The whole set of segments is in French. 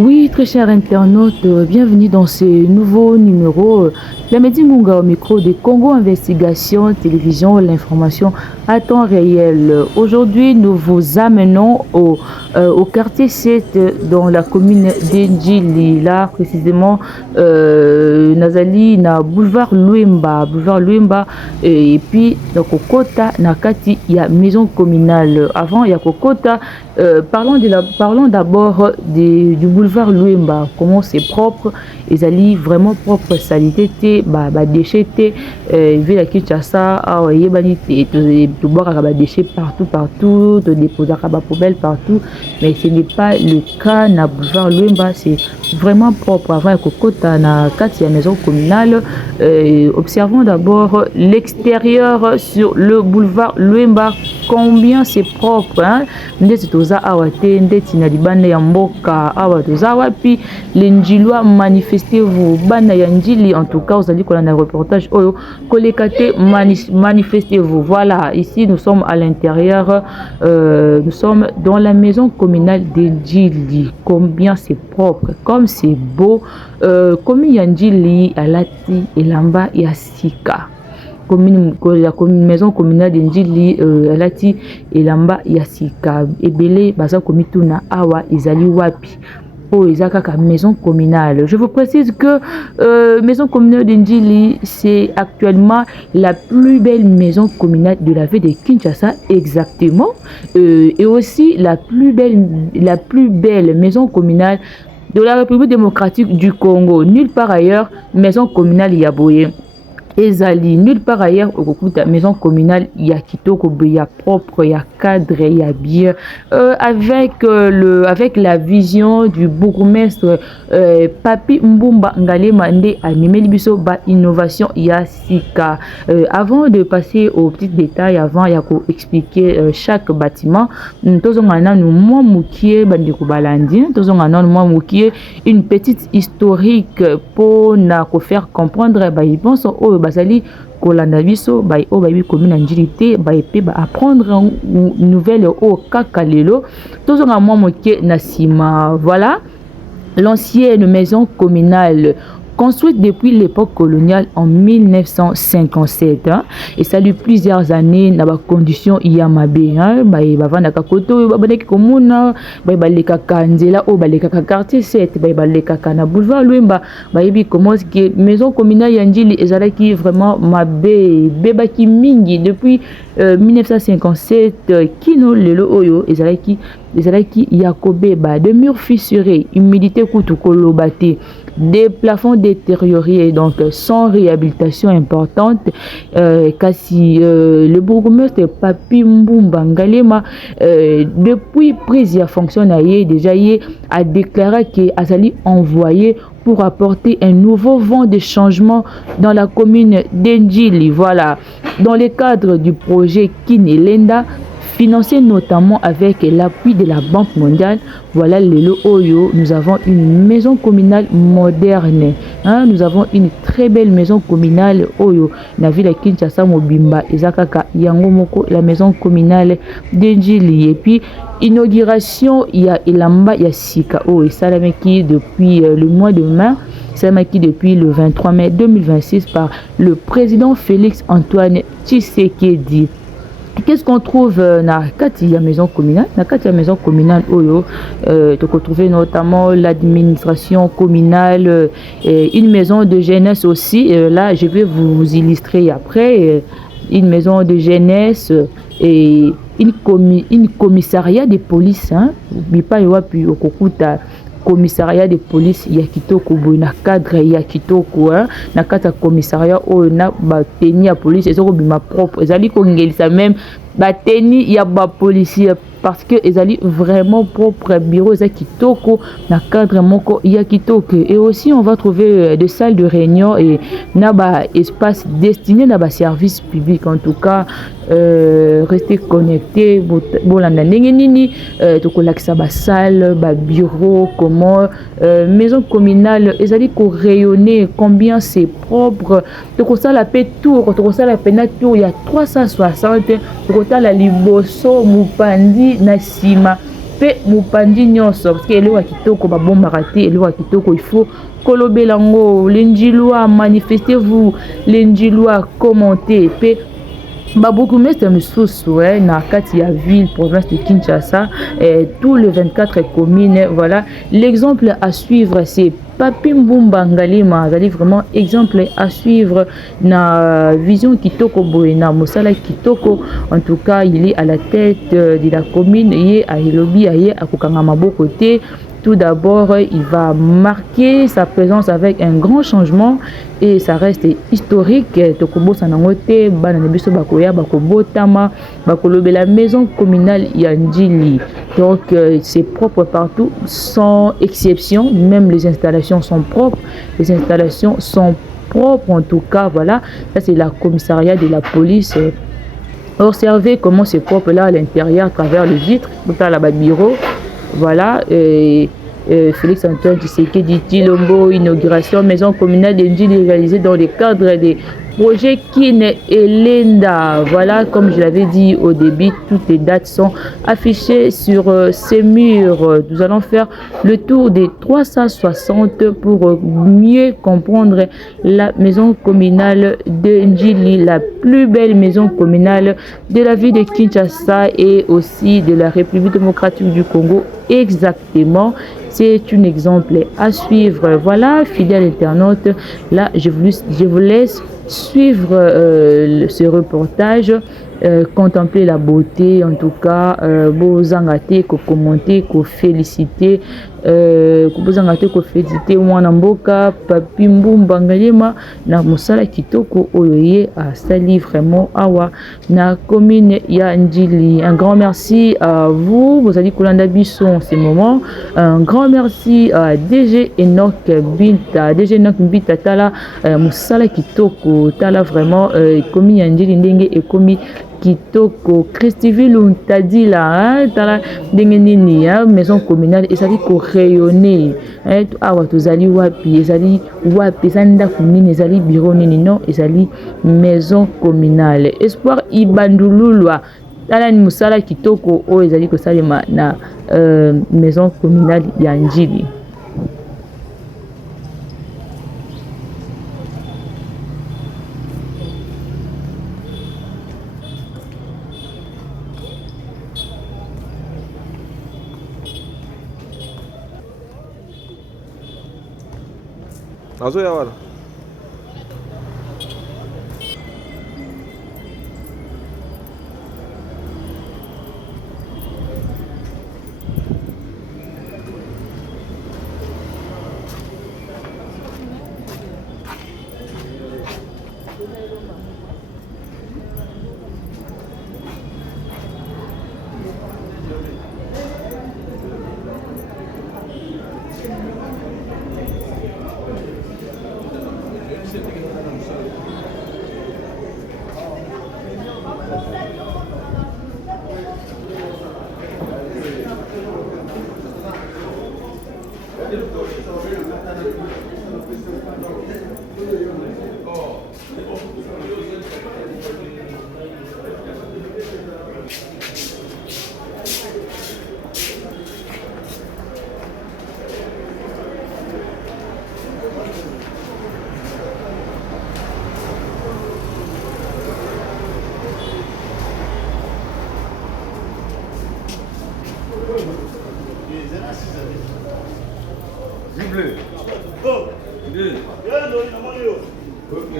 Oui, très chers internautes, bienvenue dans ce nouveau numéro. Lamedi Munga au micro de Congo Investigation Télévision, l'information à temps réel. Aujourd'hui, nous vous amenons au quartier 7 dans la commune d'Endjili, là précisément Nazali na boulevard Luemba, et puis dans Kokota Nakati, il y a maison communale. Avant, il y a Kokota. Parlons d'abord du boulevard Luemba, comment c'est propre, ils allaient vraiment propre, salité, déchets, vu la Kinshasa, tu bois déchets partout, te déposer à poubelle partout, mais ce n'est pas le cas na boulevard Luemba, c'est vraiment propre. Avant, Kokota na kati ya maison communale, observons d'abord l'extérieur sur le boulevard Luemba, combien c'est propre, hein? Awate ndeti na libanda ya mboka awa toza wapi lenjilwa manifestez-vous bana ya njili. En tout cas vous allez qu'on a un reportage oyo kolekate manifestez-vous. Voilà, ici nous sommes à l'intérieur, nous sommes dans la maison communale de Njili. Combien c'est propre, comme c'est beau, comme ya njili alati elamba ya sika. La maison communale de Njili alati elamba ya sika ebele baza komituna awa ezali wapi po ezaka maison communale. Je vous précise que maison communale de Njili, c'est actuellement la plus belle maison communale de la ville de Kinshasa, exactement, et aussi la plus belle maison communale de la République démocratique du Congo. Nulle part ailleurs maison communale yaboye ezali, nulle part ailleurs au maison communale ya kitoko, ya propre, ya cadre, ya bien, avec la vision du bourgmestre Papi Mbumba Ngalema nde animé biso ba innovation ya sika. Avant de passer aux petits détails, avant ya ko expliquer chaque bâtiment, tozongana nous moi mukie bandeko balandi, tozongana moi mukie une petite historique pour na ko faire comprendre ba ils pensent basali kolanda biso ba o ba bi commune Njili ba epé ba apprendre une nouvelle au kakalelo tozonga moi moke na sima. Voilà l'ancienne maison communale construite depuis l'époque coloniale en 1957, hein, et ça a eu plusieurs années dans conditions yamabe, hein, bavanda kakoto baboneki komuna baleka kanzela o baleka quartier 7 baleka kana boulevard Luemba bayebi comment que maison communale ya Njili ezalaki vraiment mabe bebaki mingi depuis 1957 kino lelo oyo ezalaki yakobeba, de murs fissurés, humidité kutu kolobate, des plafonds détériorés, donc sans réhabilitation importante. Le bourgmestre Papi Mbumba Ngalema, depuis prise à fonction déjà a déclaré qu'il a envoyé pour apporter un nouveau vent de changement dans la commune d'Endjili. Voilà, dans le cadre du projet Kinelenda, financé notamment avec l'appui de la Banque mondiale. Voilà le Oyo, nous avons une maison communale moderne, hein? Nous avons une très belle maison communale Oyo na ville Kinshasa Mobimba ezakaka yango moko, la maison communale d'Endjili. Et puis inauguration il y a elamba ya sika o esalamaki depuis le mois de mai, depuis le 23 mai 2026 par le président Félix Antoine Tshisekedi. Qu'est-ce qu'on trouve na kati ya maison communale? Na kati ya maison communale oyo tu peux trouver notamment l'administration communale, une maison de jeunesse aussi. Là je vais vous illustrer après, une maison de jeunesse et une commissariat de police, hein. Bipa yoapi okokuta commissariat de police ya kitoko boy na cadre ya kitoko, hein, na kata commissariat o na ba teni ya police ezoko bima propre, ezali ko ngelisa même ba teni ya ba policier parce que ezali vraiment propre, bureau za kitoko na cadre moko ya kitoko. Et aussi on va trouver des salles de réunion et na ba espace destiné na ba service public. En tout cas restez connectés bolanda ndenge nini tokolakisa ba salle ba bureau comment maison communale ezali ko rayonner, combien c'est propre. Tokosala pe tour, tokosala pe na tour ya 360, tokotala liboso mupandi na sima pe mupandi nyonso parce que eloko kitoko ba bombaka te eloko kitoko il faut kolobelango lenjilwa manifestez-vous lenjilwa commenter pe babourgmestre misusu na kati ya ville province de Kinshasa tous les 24 communes. Voilà l'exemple à suivre, c'est Papi Mbumba Ngalima azali vraiment exemple à suivre na vision kitoko boye na mosala kitoko. En tout cas il est à la tête de la commune ye a elobi aye akokanga maboko te. Tout d'abord, il va marquer sa présence avec un grand changement et ça reste historique. Tokobo sanangote, bananebiso bakoya bakobotama, bakolobe la maison communale Yandjili. Donc c'est propre partout, sans exception. Même les installations sont propres. Les installations sont propres en tout cas. Voilà, ça c'est la commissariat de la police. Observez comment c'est propre là à l'intérieur à travers les vitres. Tout à la bureau. Voilà, Félix Antoine Tshisekedi Tshilombo, inauguration maison communale d'Endjili réalisée dans le cadre des projets Kin et Lenda. Voilà, comme je l'avais dit au début, toutes les dates sont affichées sur ces murs. Nous allons faire le tour des 360 pour mieux comprendre la maison communale d'Endjili, la plus belle maison communale de la ville de Kinshasa et aussi de la République démocratique du Congo. Exactement, c'est un exemple à suivre. Voilà, fidèles internautes, là je vous laisse suivre ce reportage, contempler la beauté, en tout cas, beaux engatés, commenter, féliciter, féliciter Mwanamboka, Papi Mbumba Ngalima, na mosala kitoko oyoye a sali vraiment awa na commune ya Ndjili. Un grand merci à vous, vous allez kolanda biso en ce moment. Un grand merci à DG Enoch Binta, DG Enoch Binta tala mosala kitoko tala vraiment commune ya Ndjili ndenge et komi kitoko Christiville Untadila tala ndenge nini maison communale ezali ko rayonner awa tozali wapi ezali ndako nini ezali bureau nini non ezali maison communale. Espoir Ibandululwa tala ni musala kitoko o ezali ko salema na maison communale ya Ndjili. Azul ya wala. Bleu. Bleu. Ok.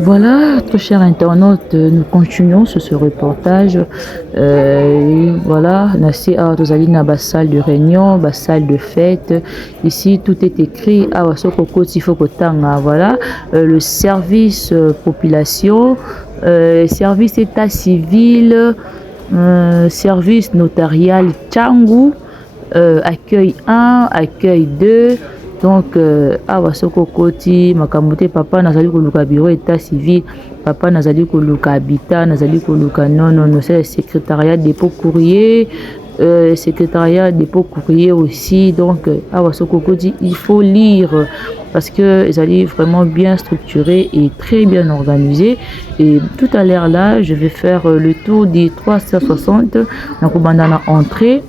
Voilà, très chers internautes, nous continuons sur ce reportage. Voilà, Nassi Tozali na ba salle de réunion, ba salle de fête. Ici, tout est écrit. Voilà, le service population, service état civil. service notarial Tchangu, accueil 1, accueil 2. Donc, awa soko koti makamote papa nazali koluka bureau état civil, papa nazali koluka habitat, nazali koluka non, c'est le secrétariat dépôt courrier, secrétariat dépôt courrier aussi. Donc, awa soko koti il faut lire parce que ils allaient vraiment bien structuré et très bien organisé. Et tout à l'heure là, je vais faire le tour des 360. Donc, on a l'entrée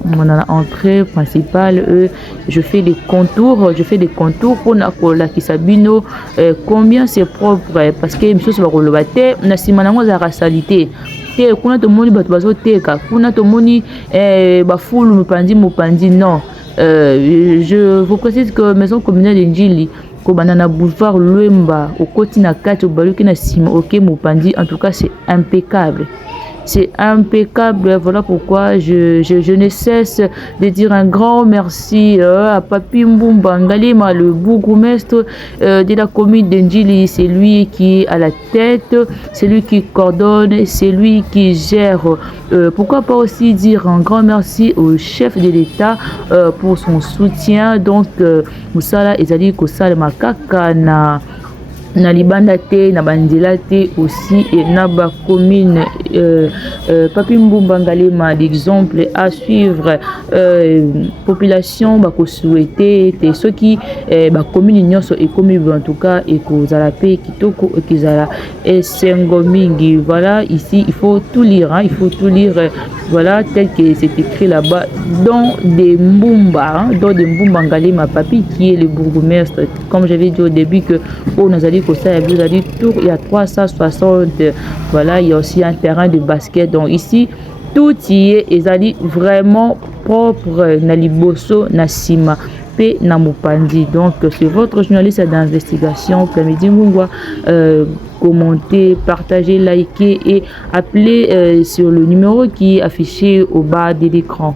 principale. Je fais des contours pour la Kisabino. Combien c'est propre parce que monsieur va relevate na simanango za rasalité. Et kuna to moni bato bazo teka, kuna to moni ba fulu mopandi non. Je vous précise que maison communale d'Injili Kobanana boulevard Luemba au côté na kati au baluki na sima OK mopandi, en tout cas c'est impeccable. C'est impeccable. Voilà pourquoi je ne cesse de dire un grand merci à Papi Mbumba Ngalema, le bourgmestre de la commune d'Ndjili. C'est lui qui est à la tête, c'est lui qui coordonne, c'est lui qui gère. Pourquoi pas aussi dire un grand merci au chef de l'État pour son soutien. Donc, Moussala Ezali Kosal Makaka na libanda te na bandela te aussi et na ba commune Papi Mbumba Ngalema l'exemple à suivre. Population ba ko souhaiter te ceux qui ba commune nyonso et comme en tout cas et ko zala pe kitoko ekizala esengo mingi. Voilà, ici il faut tout lire hein, il faut tout lire voilà tel que c'est écrit là-bas dans des Mbumba Ngalema Papi qui est le bourgmestre. Comme j'avais dit au début que on nous a dit il y a 360. Voilà, il y a aussi un terrain de basket. Donc ici, tout y est ezali vraiment propre na liboso na sima pe na mopandi. Donc c'est votre journaliste d'investigation Plamedi Mungwa. Commentez, partagez, likez et appelez sur le numéro qui est affiché au bas de l'écran.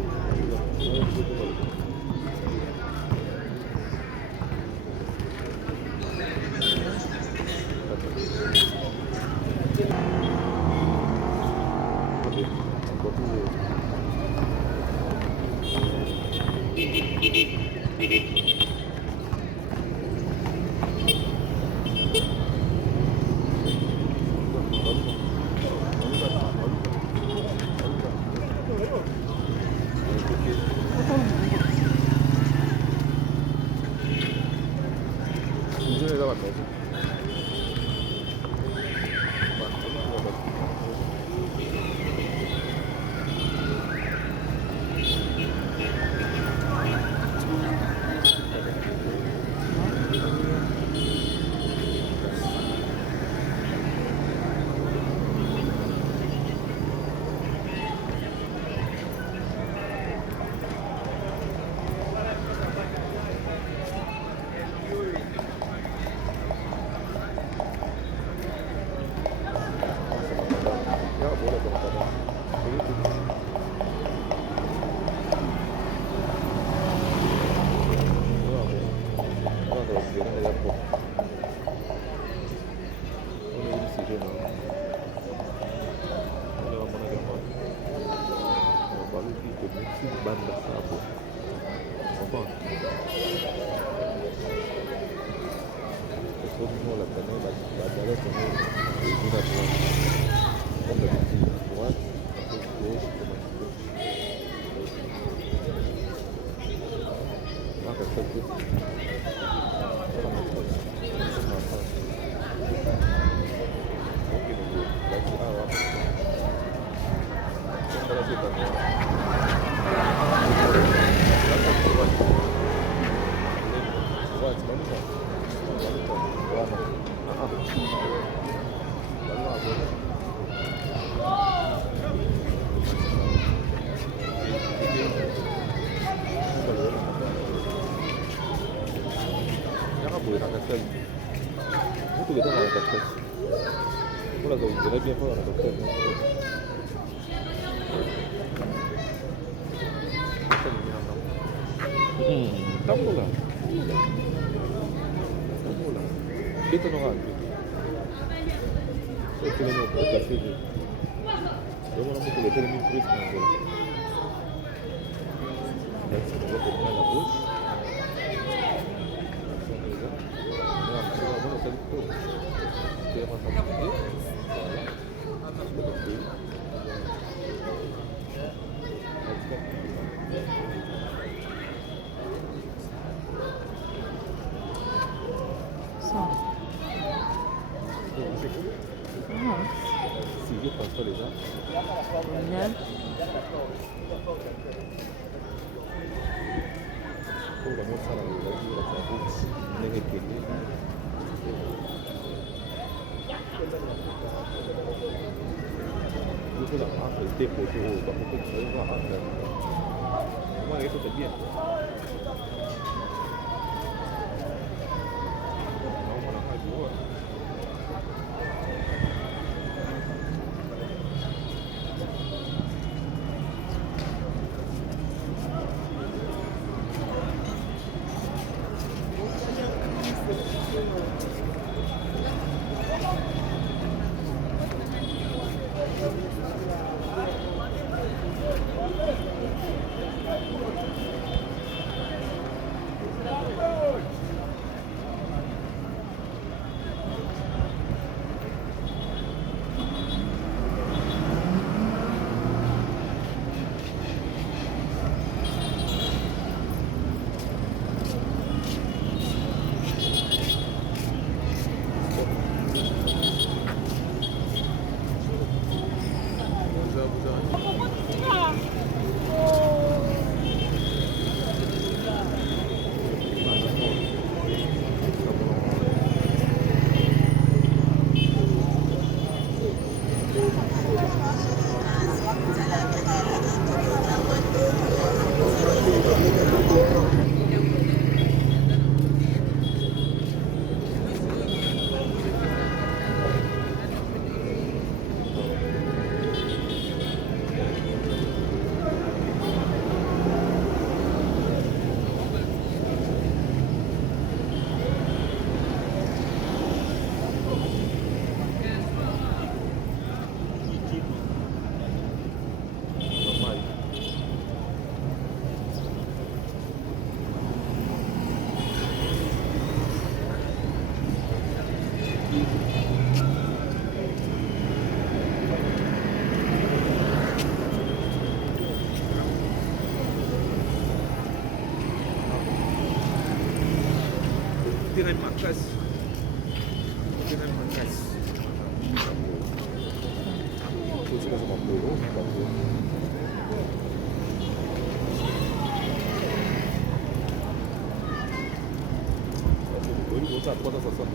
on a beaucoup de mille prises en Angola. Donc, on va prendre la bouche. On va faire le tour. On va faire le tour. Ça. C'est cool. Ah, Si je pense pas déjà. génial. Pour la montrer la route, les répéter. Du coup, la marque, le dépôt, dans beaucoup de choses, on va rentrer. Moi, c'est bien. Tirai makas. Tirai makas. Itu sudah sama peluru, bagus. Peluru bocah pada sasar.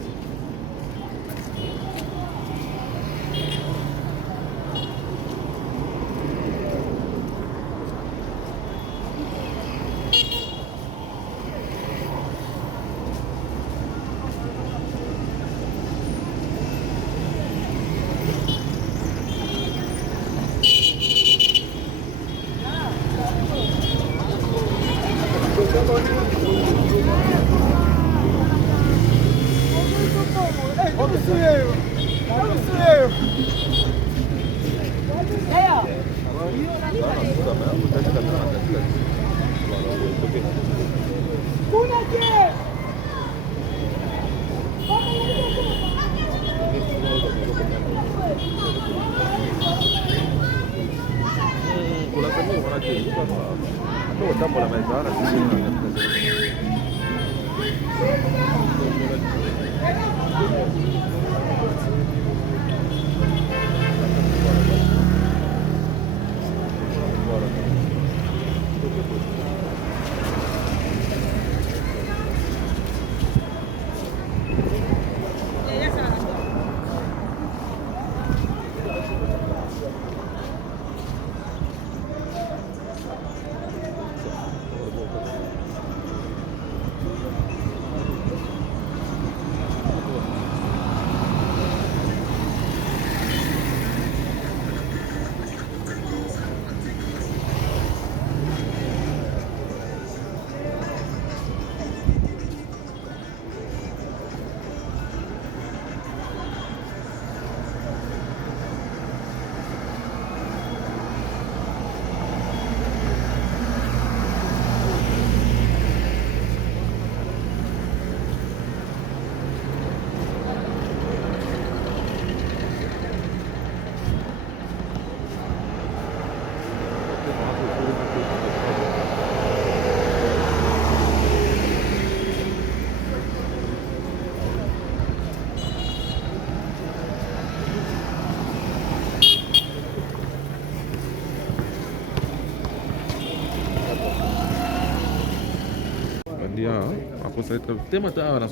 ça va être tellement tard.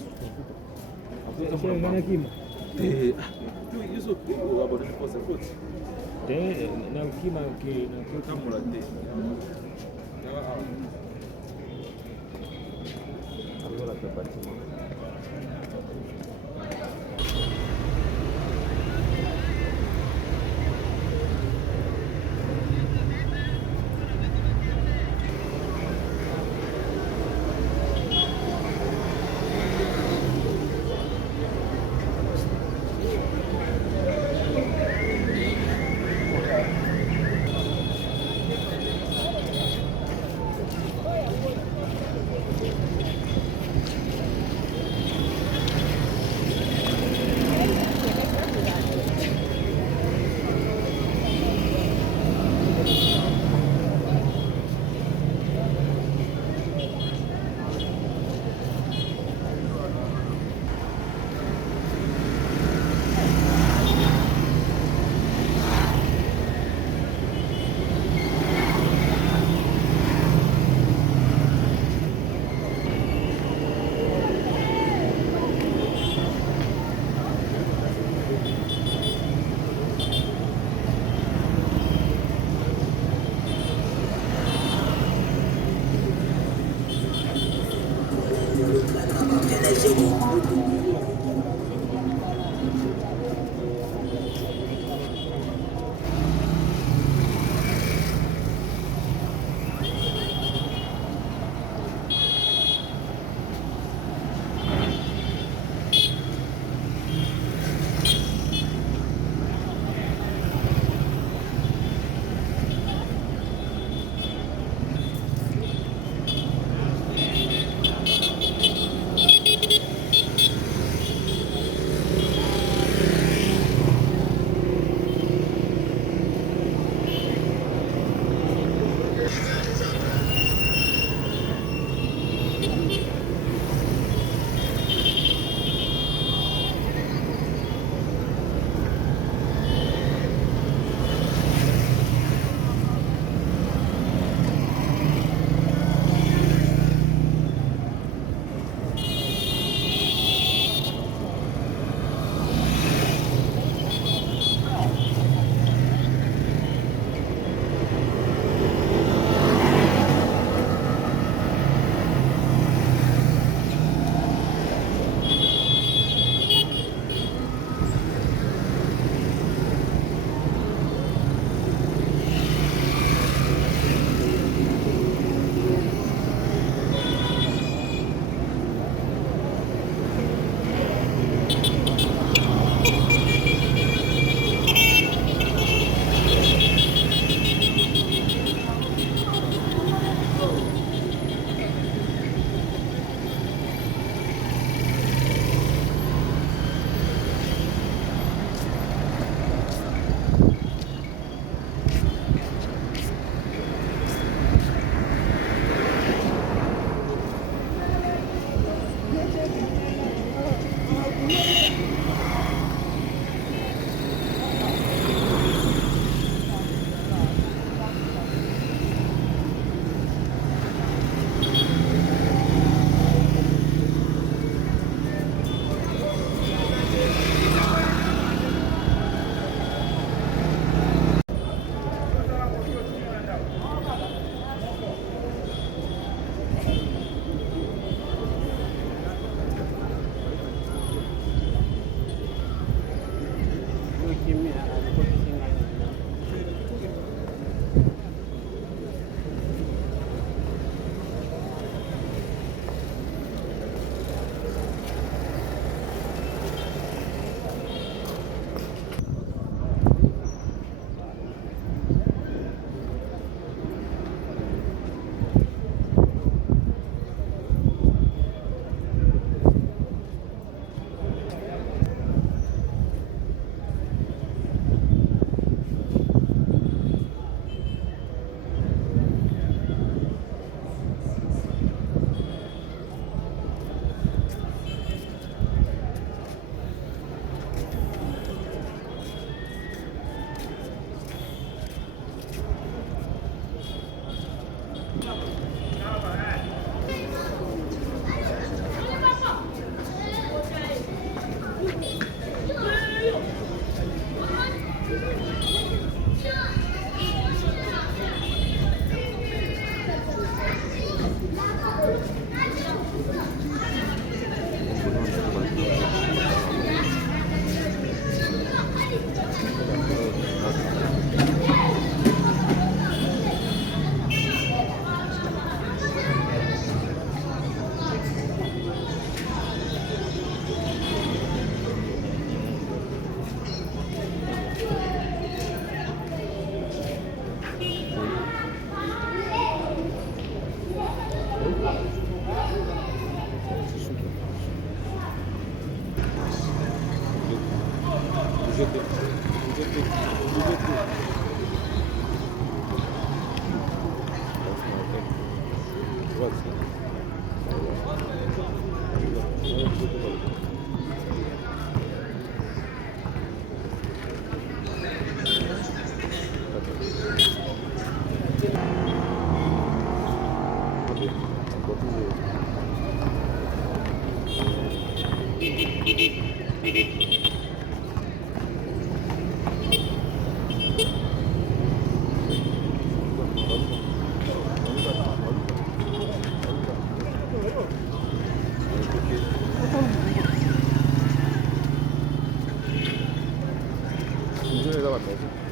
인천에다 만나지.